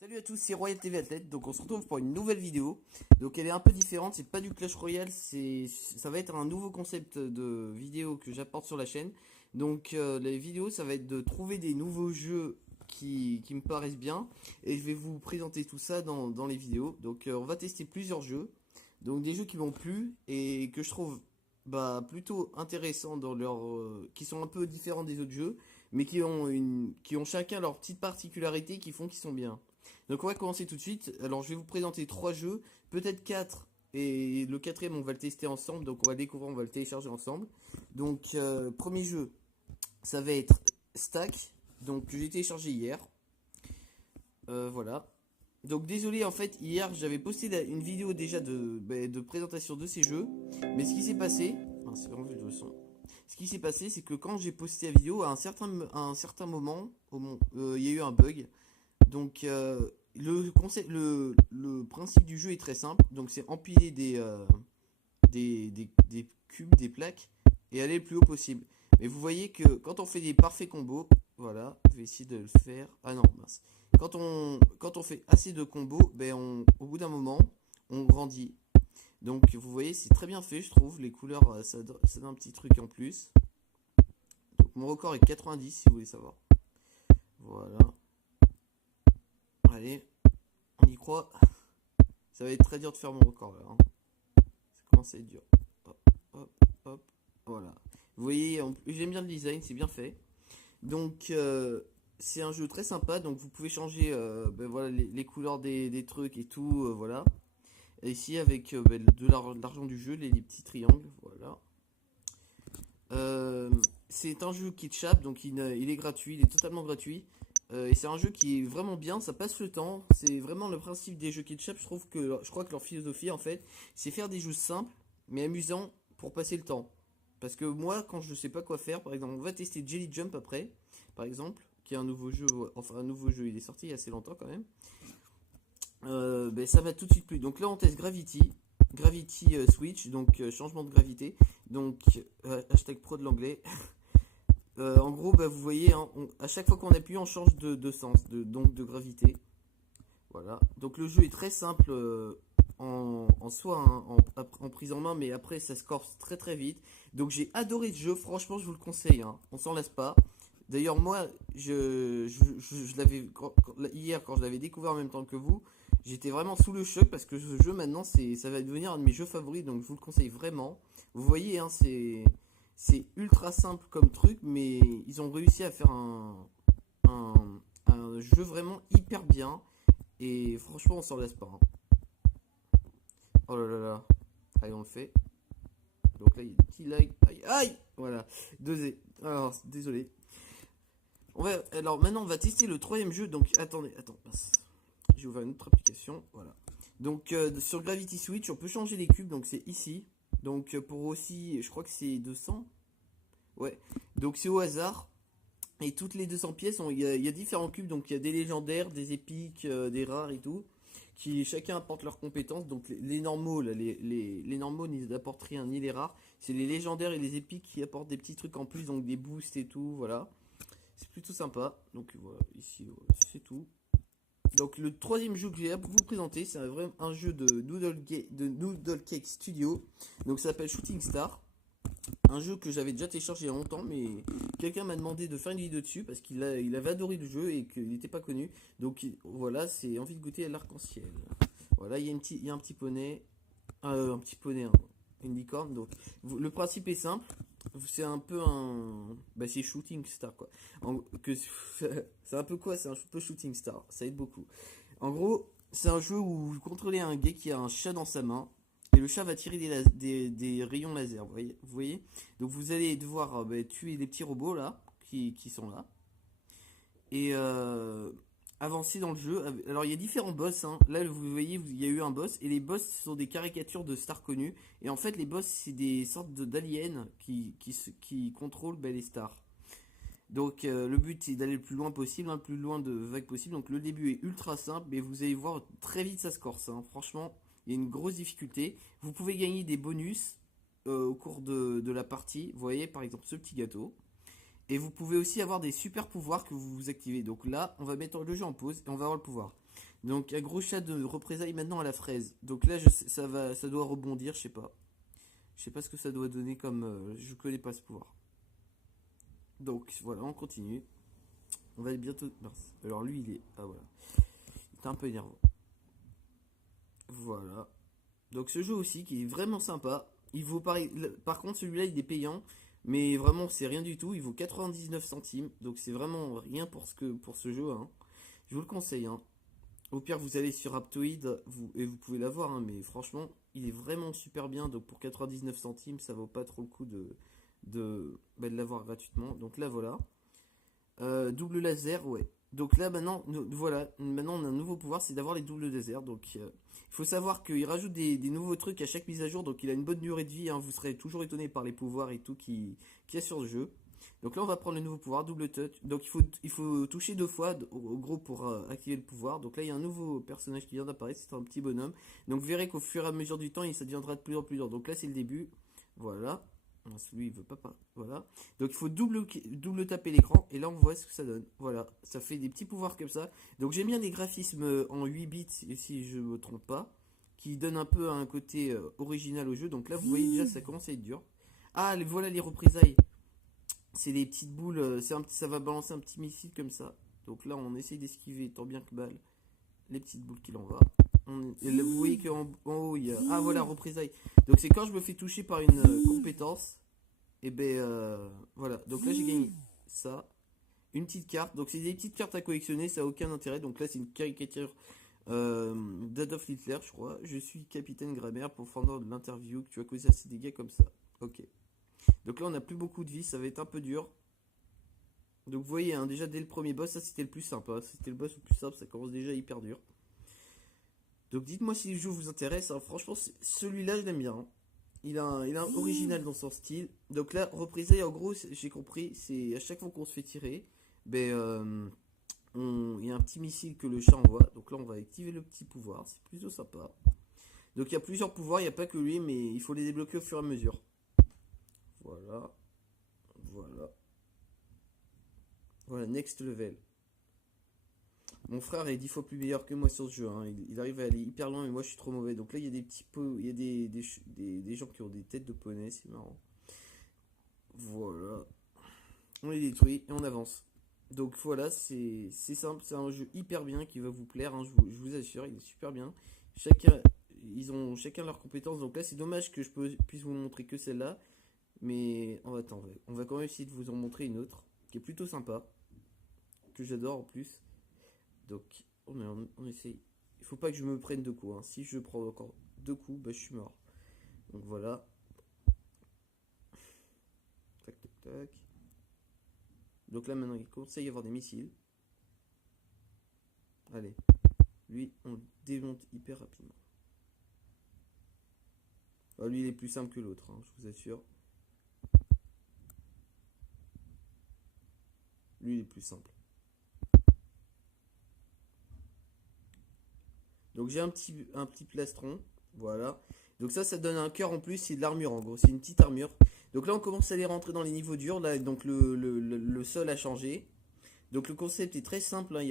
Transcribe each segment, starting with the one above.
Salut à tous, c'est Royal TV Athlète. Donc on se retrouve pour une nouvelle vidéo. Donc elle est un peu différente, c'est pas du Clash Royale, ça va être un nouveau concept de vidéo que j'apporte sur la chaîne. Donc les vidéos, ça va être de trouver des nouveaux jeux qui me paraissent bien et je vais vous présenter tout ça dans les vidéos. Donc on va tester plusieurs jeux. Donc des jeux qui m'ont plu et que je trouve plutôt intéressants dans qui sont un peu différents des autres jeux, mais qui ont chacun leur petite particularité qui font qu'ils sont bien. Donc on va commencer tout de suite. Alors je vais vous présenter trois jeux, peut-être quatre, et le quatrième on va le tester ensemble. Donc on va le découvrir, on va le télécharger ensemble. Donc premier jeu, ça va être Stack, donc que j'ai téléchargé hier. Voilà. Donc désolé, en fait hier j'avais posté une vidéo déjà de présentation de ces jeux, mais ce qui s'est passé, c'est vraiment le son. Ce qui s'est passé, c'est que quand j'ai posté la vidéo, à un certain moment, il y a eu un bug. Donc le principe du jeu est très simple. Donc c'est empiler des cubes, des plaques, et aller le plus haut possible. Mais vous voyez que quand on fait des parfaits combos, voilà, je vais essayer de le faire. Ah non, mince. Quand on fait assez de combos, au bout d'un moment, on grandit. Donc vous voyez, c'est très bien fait, je trouve. Les couleurs, ça donne un petit truc en plus. Donc mon record est 90 si vous voulez savoir. Voilà. Allez, on y croit. Ça va être très dur de faire mon record là. Ça commence à être dur. Hop, hop, hop. Voilà. Vous voyez, j'aime bien le design, c'est bien fait. Donc, c'est un jeu très sympa. Donc, vous pouvez changer voilà, les couleurs des trucs et tout. Voilà. Et ici, avec de l'argent du jeu, les petits triangles. Voilà. C'est un jeu Kitschap, donc il est gratuit, il est totalement gratuit. Et c'est un jeu qui est vraiment bien, ça passe le temps. C'est vraiment le principe des jeux Kitschap. Je crois que leur philosophie en fait, c'est faire des jeux simples mais amusants pour passer le temps. Parce que moi, quand je sais pas quoi faire, par exemple, on va tester Jelly Jump après, par exemple, qui est un nouveau jeu. Enfin, un nouveau jeu, il est sorti il y a assez longtemps quand même. Ça va tout de suite plus. Donc là, on teste Gravity Switch, donc changement de gravité. Donc hashtag pro de l'anglais. En gros, vous voyez, hein, à chaque fois qu'on appuie, on change de sens, donc de gravité. Voilà. Donc le jeu est très simple en soi, hein, en prise en main, mais après ça se corse très très vite. Donc j'ai adoré ce jeu, franchement je vous le conseille, hein, on s'en lasse pas. D'ailleurs moi, je l'avais hier quand je l'avais découvert en même temps que vous, j'étais vraiment sous le choc parce que ce jeu maintenant ça va devenir un de mes jeux favoris, donc je vous le conseille vraiment. Vous voyez, hein, c'est ultra simple comme truc, mais ils ont réussi à faire un, un jeu vraiment hyper bien. Et franchement, on s'en laisse pas, hein. Oh là là là. Allez, on le fait. Donc là, il y a des petits lags. Aïe, aïe. Voilà. Alors, désolé. Alors maintenant, on va tester le troisième jeu. Donc, attendez. J'ai ouvert une autre application. Voilà. Donc, sur Gravity Switch, on peut changer les cubes. Donc, c'est ici. Donc, pour aussi, je crois que c'est 200. Ouais. Donc, c'est au hasard. Et toutes les 200 pièces, il y a différents cubes. Donc, il y a des légendaires, des épiques, des rares et tout. Qui chacun apporte leurs compétences. Donc, les normaux, là, les normaux n'apportent rien, ni les rares. C'est les légendaires et les épiques qui apportent des petits trucs en plus. Donc, des boosts et tout. Voilà. C'est plutôt sympa. Donc, voilà. Ici, voilà, c'est tout. Donc, le troisième jeu que j'ai à vous présenter, c'est un jeu de Noodle Cake Studio. Donc, ça s'appelle Shooting Star. Un jeu que j'avais déjà téléchargé il y a longtemps, mais quelqu'un m'a demandé de faire une vidéo dessus parce qu'il avait adoré le jeu et qu'il n'était pas connu. Donc voilà, c'est envie de goûter à l'arc-en-ciel. Voilà, il y a un petit poney, une licorne. Donc le principe est simple. C'est un peu c'est Shooting Star quoi. C'est un peu quoi? C'est un peu Shooting Star. Ça aide beaucoup. En gros, c'est un jeu où vous contrôlez un gars qui a un chat dans sa main. Et le chat va tirer des rayons laser, vous voyez. Donc vous allez devoir tuer les petits robots là, qui sont là. Et avancer dans le jeu. Alors il y a différents boss, hein. Là vous voyez, il y a eu un boss. Et les boss sont des caricatures de stars connues. Et en fait les boss c'est des sortes d'aliens qui contrôlent les stars. Donc le but c'est d'aller le plus loin possible, hein, le plus loin de vagues possible. Donc le début est ultra simple, mais vous allez voir très vite ça se corse, hein. Franchement, il y a une grosse difficulté. Vous pouvez gagner des bonus au cours de la partie. Vous voyez par exemple ce petit gâteau. Et vous pouvez aussi avoir des super pouvoirs que vous activez. Donc là, on va mettre le jeu en pause et on va avoir le pouvoir. Donc un gros chat de représailles maintenant à la fraise. Donc là, ça doit rebondir, je sais pas. Je sais pas ce que ça doit donner comme... je connais pas ce pouvoir. Donc voilà, on continue. On va bientôt... Mince. Alors lui, il est... Ah voilà. Il est un peu énervant. Voilà. Donc ce jeu aussi, qui est vraiment sympa. Il vaut pareil... Par contre, celui-là, il est payant. Mais vraiment, c'est rien du tout. Il vaut 99 centimes. Donc c'est vraiment rien pour ce jeu. Hein. Je vous le conseille. Hein. Au pire, vous allez sur Aptoide et vous pouvez l'avoir. Hein, mais franchement, il est vraiment super bien. Donc pour 99 centimes, ça vaut pas trop le coup de l'avoir gratuitement. Donc là, voilà. Double laser, ouais. Donc là, maintenant, voilà. Maintenant, on a un nouveau pouvoir, c'est d'avoir les doubles lasers. Donc il faut savoir qu'il rajoute des nouveaux trucs à chaque mise à jour. Donc il a une bonne durée de vie. Hein, vous serez toujours étonné par les pouvoirs et tout qu'il y a sur le jeu. Donc là, on va prendre le nouveau pouvoir, double touch. Donc il faut toucher 2 fois, au gros, pour activer le pouvoir. Donc là, il y a un nouveau personnage qui vient d'apparaître, c'est un petit bonhomme. Donc vous verrez qu'au fur et à mesure du temps, ça deviendra de plus en plus dur. Donc là, c'est le début. Voilà. Celui, il veut pas. Voilà. Donc il faut double taper l'écran. Et là, on voit ce que ça donne. Voilà. Ça fait des petits pouvoirs comme ça. Donc j'aime bien les graphismes en 8 bits, si je me trompe pas. Qui donnent un peu un côté original au jeu. Donc là, vous voyez déjà, ça commence à être dur. Ah, voilà les représailles. C'est des petites boules, ça va balancer un petit missile comme ça. Donc là, on essaye d'esquiver tant bien que mal les petites boules qu'il envoie. Et là, vous voyez qu'en haut, il y a... Ah voilà, représailles. Donc c'est quand je me fais toucher par une compétence. Et ben voilà. Donc là, j'ai gagné ça. Une petite carte. Donc c'est des petites cartes à collectionner, ça n'a aucun intérêt. Donc là, c'est une caricature d'Adolf Hitler, je crois. Je suis capitaine Grammaire pour fondeur de l'interview. Que tu as causé assez de dégâts comme ça. Ok. Donc là, on n'a plus beaucoup de vie, ça va être un peu dur. Donc vous voyez, hein, déjà dès le premier boss, ça c'était le plus simple. Hein. C'était le boss le plus simple, ça commence déjà hyper dur. Donc dites-moi si le jeu vous intéresse. Hein. Franchement, celui-là, je l'aime bien. Hein. Il a un original dans son style. Donc là, représailles, en gros, j'ai compris, c'est à chaque fois qu'on se fait tirer, ben, il y a un petit missile que le chat envoie. Donc là, on va activer le petit pouvoir, c'est plutôt sympa. Donc il y a plusieurs pouvoirs, il n'y a pas que lui, mais il faut les débloquer au fur et à mesure. Voilà. Voilà. Voilà, next level. Mon frère est 10 fois plus meilleur que moi sur ce jeu. Hein. Il arrive à aller hyper loin, mais moi je suis trop mauvais. Donc là, il y a des petits pots, il y a des gens qui ont des têtes de poney, c'est marrant. Voilà. On les détruit et on avance. Donc voilà, c'est simple, c'est un jeu hyper bien qui va vous plaire, hein, je vous assure, il est super bien. Chacun, ils ont chacun leurs compétences, donc là c'est dommage que puisse vous montrer que celle-là. Mais attends, on va quand même essayer de vous en montrer une autre qui est plutôt sympa, que j'adore en plus. Donc on essaye. Il faut pas que je me prenne 2 coups. Hein. Si je prends encore 2 coups, bah, je suis mort. Donc voilà. Tac tac tac. Donc là maintenant il commence à y avoir des missiles. Allez. Lui on le démonte hyper rapidement. Ah, lui il est plus simple que l'autre, hein, je vous assure. Lui il est plus simple. Donc j'ai un petit plastron. Voilà. Donc ça donne un cœur en plus, c'est de l'armure en gros, c'est une petite armure. Donc là on commence à aller rentrer dans les niveaux durs, là donc le sol a changé. Donc le concept est très simple, hein. Il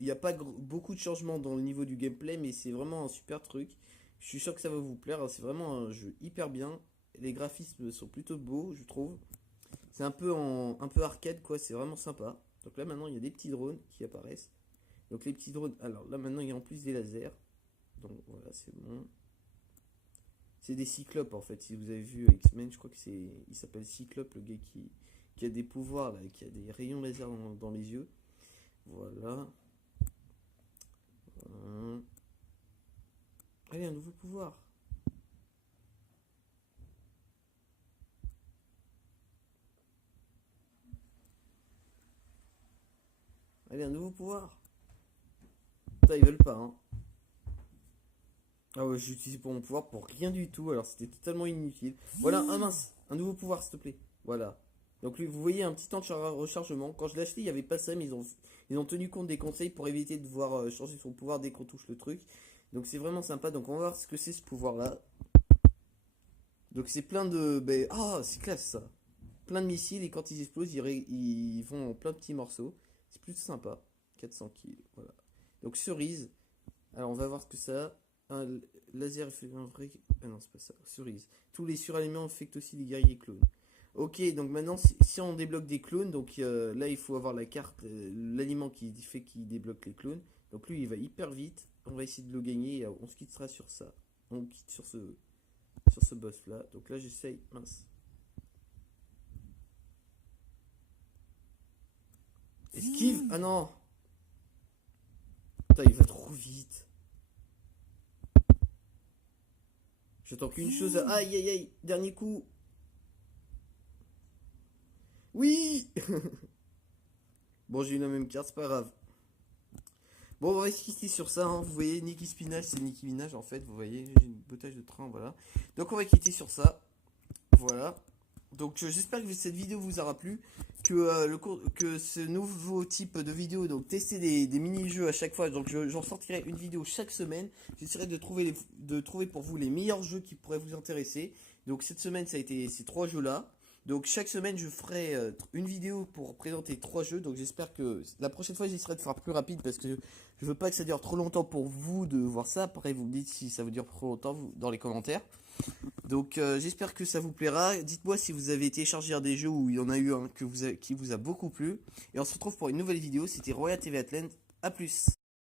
n'y a pas beaucoup de changements dans le niveau du gameplay, mais c'est vraiment un super truc. Je suis sûr que ça va vous plaire, hein. C'est vraiment un jeu hyper bien. Les graphismes sont plutôt beaux, je trouve. C'est un peu arcade quoi, c'est vraiment sympa. Donc là maintenant il y a des petits drones qui apparaissent. Donc les petits drones, alors là maintenant il y a en plus des lasers. Donc voilà, c'est bon. C'est des cyclopes en fait. Si vous avez vu X-Men, je crois que il s'appelle Cyclope, le gars qui a des pouvoirs, là, qui a des rayons laser dans les yeux. Voilà. Allez, un nouveau pouvoir. Allez, un nouveau pouvoir. Putain, ils veulent pas, hein. Ah ouais, j'ai utilisé pour mon pouvoir pour rien du tout, alors c'était totalement inutile. Voilà, ah mince, un nouveau pouvoir s'il te plaît. Voilà. Donc lui, vous voyez un petit temps de rechargement. Quand je l'ai acheté, il n'y avait pas ça, mais ils ont tenu compte des conseils pour éviter de devoir changer son pouvoir dès qu'on touche le truc. Donc c'est vraiment sympa. Donc on va voir ce que c'est ce pouvoir-là. Donc c'est plein de... Ah, c'est classe ça. Plein de missiles et quand ils explosent, ils vont en plein de petits morceaux. C'est plutôt sympa. 400 kills, voilà. Donc cerise. Alors on va voir ce que ça a. Un laser vrai. Ah non, c'est pas ça. Cerise. Tous les suraliments affectent aussi les guerriers clones. Ok, donc maintenant, si on débloque des clones, donc là il faut avoir la carte, l'aliment qui fait qu'il débloque les clones. Donc lui il va hyper vite. On va essayer de le gagner. On se quittera sur ça. On quitte sur ce boss là. Donc là j'essaye. Mince. Esquive. Ah non. Putain, il va trop vite. J'attends qu'une chose. Aïe aïe aïe. Dernier coup. Oui. Bon, j'ai eu la même carte, c'est pas grave. Bon, on va se quitter sur ça, hein. Vous voyez, Nicki Spinach, c'est Nicki Minaj en fait. Vous voyez, j'ai une bouteille de train, voilà. Donc, on va quitter sur ça. Voilà. Donc, j'espère que cette vidéo vous aura plu. Que ce nouveau type de vidéo, donc tester des mini-jeux à chaque fois. Donc, j'en sortirai une vidéo chaque semaine. J'essaierai de trouver pour vous les meilleurs jeux qui pourraient vous intéresser. Donc, cette semaine, ça a été ces 3 jeux-là. Donc chaque semaine je ferai une vidéo pour présenter 3 jeux. Donc j'espère que la prochaine fois j'essaierai de faire plus rapide parce que je veux pas que ça dure trop longtemps pour vous de voir ça. Après vous me dites si ça vous dure trop longtemps dans les commentaires. Donc j'espère que ça vous plaira. Dites-moi si vous avez téléchargé un des jeux où il y en a eu un qui vous a beaucoup plu. Et on se retrouve pour une nouvelle vidéo. C'était Roya TV Atland. A plus.